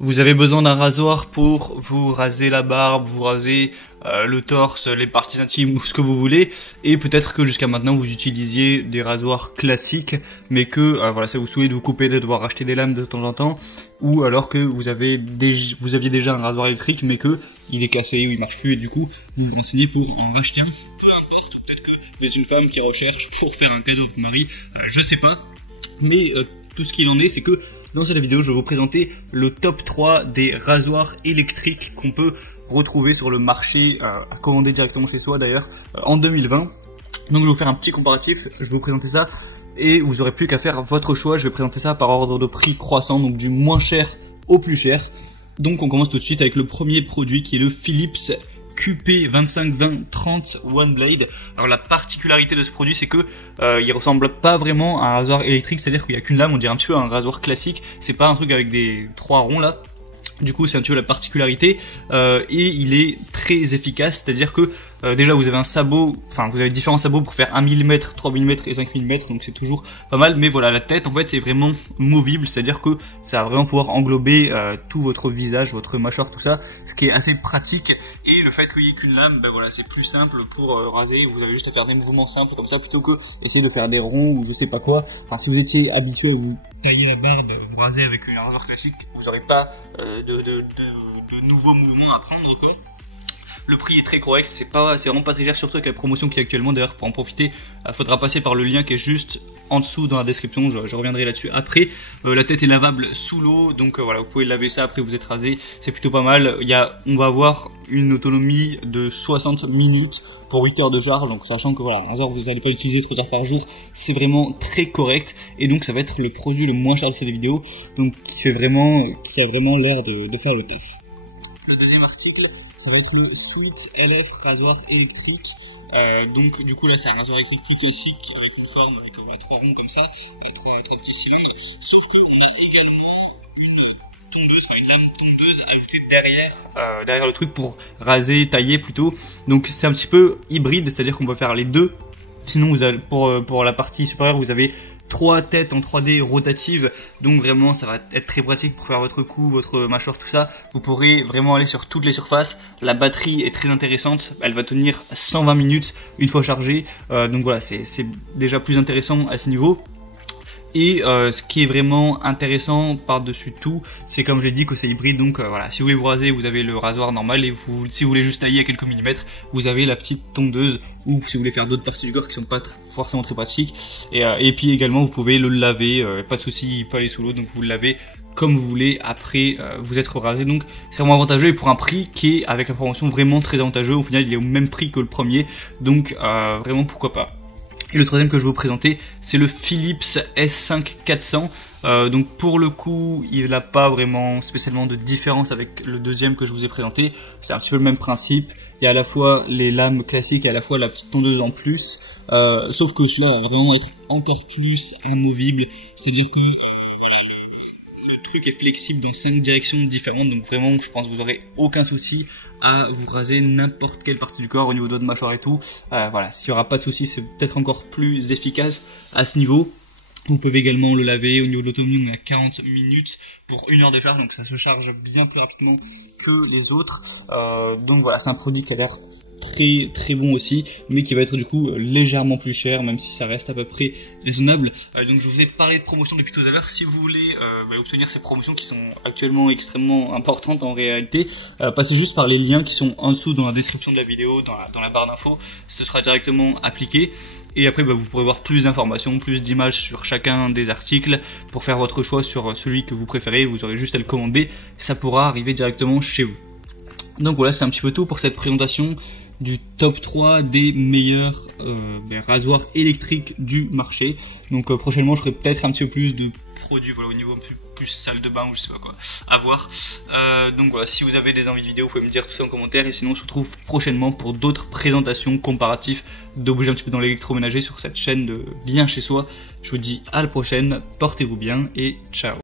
Vous avez besoin d'un rasoir pour vous raser la barbe, vous raser le torse, les parties intimes ou ce que vous voulez. Et peut-être que jusqu'à maintenant vous utilisiez des rasoirs classiques, mais que voilà, ça vous saoulait de vous couper, de devoir acheter des lames de temps en temps, ou alors que vous aviez déjà un rasoir électrique, mais que il est cassé ou il marche plus, et du coup vous vous renseignez pour en acheter un. Peu importe, ou peut-être que vous êtes une femme qui recherche pour faire un cadeau à votre mari, je sais pas. Mais tout ce qu'il en est, c'est que dans cette vidéo, je vais vous présenter le top 3 des rasoirs électriques qu'on peut retrouver sur le marché, à commander directement chez soi d'ailleurs, en 2020. Donc je vais vous faire un petit comparatif, je vais vous présenter ça et vous aurez plus qu'à faire votre choix. Je vais présenter ça par ordre de prix croissant, donc du moins cher au plus cher. Donc on commence tout de suite avec le premier produit qui est le Philips QP252030 One Blade. Alors la particularité de ce produit, c'est que il ressemble pas vraiment à un rasoir électrique, c'est-à-dire qu'il y a qu'une lame, on dirait un petit peu un rasoir classique, c'est pas un truc avec des 3 ronds là. Du coup, c'est un petit peu la particularité, et il est très efficace, c'est-à-dire que déjà vous avez un sabot, enfin vous avez différents sabots pour faire 1 mm, 3 mm et 5 mm, donc c'est toujours pas mal, mais voilà, la tête en fait est vraiment movible, c'est-à-dire que ça va vraiment pouvoir englober tout votre visage, votre mâchoire, tout ça, ce qui est assez pratique. Et le fait qu'il y ait qu'une lame, ben voilà, c'est plus simple pour raser, vous avez juste à faire des mouvements simples comme ça, plutôt que essayer de faire des ronds ou je sais pas quoi. Enfin, si vous étiez habitué à vous tailler la barbe, vous rasez avec un rasoir classique, vous n'aurez pas de nouveaux mouvements à prendre quoi. Le prix est très correct, c'est vraiment pas très cher, surtout avec la promotion qui est actuellement. D'ailleurs, pour en profiter, faudra passer par le lien qui est juste en dessous dans la description, je reviendrai là-dessus après. La tête est lavable sous l'eau, donc voilà, vous pouvez laver ça après vous êtes rasé, c'est plutôt pas mal. On va avoir une autonomie de 60 minutes pour 8 heures de charge, donc sachant que voilà, vous n'allez pas l'utiliser 3 heures par jour, c'est vraiment très correct, et donc ça va être le produit le moins cher de cette vidéo, donc qui a vraiment l'air de faire le taf. Le deuxième article, ça va être le Sweet LF rasoir électrique. Donc du coup là c'est un rasoir électrique plus classique avec une forme avec 3 ronds comme ça, 3 petits cylindres. Sauf qu'on a également une tondeuse, avec lame tondeuse ajoutée derrière le truc pour raser, tailler plutôt. Donc c'est un petit peu hybride, c'est-à-dire qu'on peut faire les deux. Sinon vous avez, pour la partie supérieure vous avez 3 têtes en 3D rotatives, donc vraiment ça va être très pratique pour faire votre cou, votre mâchoire, tout ça. Vous pourrez vraiment aller sur toutes les surfaces. La batterie est très intéressante, elle va tenir 120 minutes une fois chargée, donc voilà, c'est déjà plus intéressant à ce niveau. Et ce qui est vraiment intéressant par-dessus tout, c'est comme j'ai dit que c'est hybride, donc voilà, si vous voulez vous raser, vous avez le rasoir normal, et si vous voulez juste tailler à quelques millimètres, vous avez la petite tondeuse, ou si vous voulez faire d'autres parties du corps qui sont pas forcément très pratiques. Et puis également vous pouvez le laver, pas de souci, il peut aller sous l'eau, donc vous le lavez comme vous voulez après vous être rasé. Donc c'est vraiment avantageux, et pour un prix qui est avec la promotion vraiment très avantageux. Au final il est au même prix que le premier, donc vraiment pourquoi pas. Et le troisième que je vais vous présenter, c'est le Philips S5-400. Donc pour le coup, il n'a pas vraiment spécialement de différence avec le deuxième que je vous ai présenté. C'est un petit peu le même principe. Il y a à la fois les lames classiques et à la fois la petite tondeuse en plus. Sauf que celui-là va vraiment être encore plus amovible. C'est-à-dire que voilà, le truc est flexible dans 5 directions différentes. Donc vraiment, je pense que vous n'aurez aucun souci à vous raser n'importe quelle partie du corps au niveau de votre mâchoire et tout. Voilà, s'il n'y aura pas de souci, c'est peut-être encore plus efficace à ce niveau. Vous pouvez également le laver. Au niveau de l'autonomie, on est à 40 minutes pour 1 heure de charge, donc ça se charge bien plus rapidement que les autres. Donc voilà, c'est un produit qui a l'air très bon aussi, mais qui va être du coup légèrement plus cher, même si ça reste à peu près raisonnable. Donc je vous ai parlé de promotion depuis tout à l'heure. Si vous voulez obtenir ces promotions qui sont actuellement extrêmement importantes en réalité, passez juste par les liens qui sont en dessous dans la description de la vidéo, dans la barre d'infos, ce sera directement appliqué. Et après vous pourrez voir plus d'informations, plus d'images sur chacun des articles pour faire votre choix sur celui que vous préférez. Vous aurez juste à le commander, ça pourra arriver directement chez vous. Donc voilà, c'est un petit peu tout pour cette présentation du top 3 des meilleurs rasoirs électriques du marché. Donc prochainement je ferai peut-être un petit peu plus de produits, voilà, au niveau un peu plus salle de bain ou je sais pas quoi, à voir. Donc voilà, si vous avez des envies de vidéo, vous pouvez me dire tout ça en commentaire, et sinon on se retrouve prochainement pour d'autres présentations comparatifs d'objets un petit peu dans l'électroménager sur cette chaîne de Bien Chez Soi. Je vous dis à la prochaine, portez-vous bien et ciao.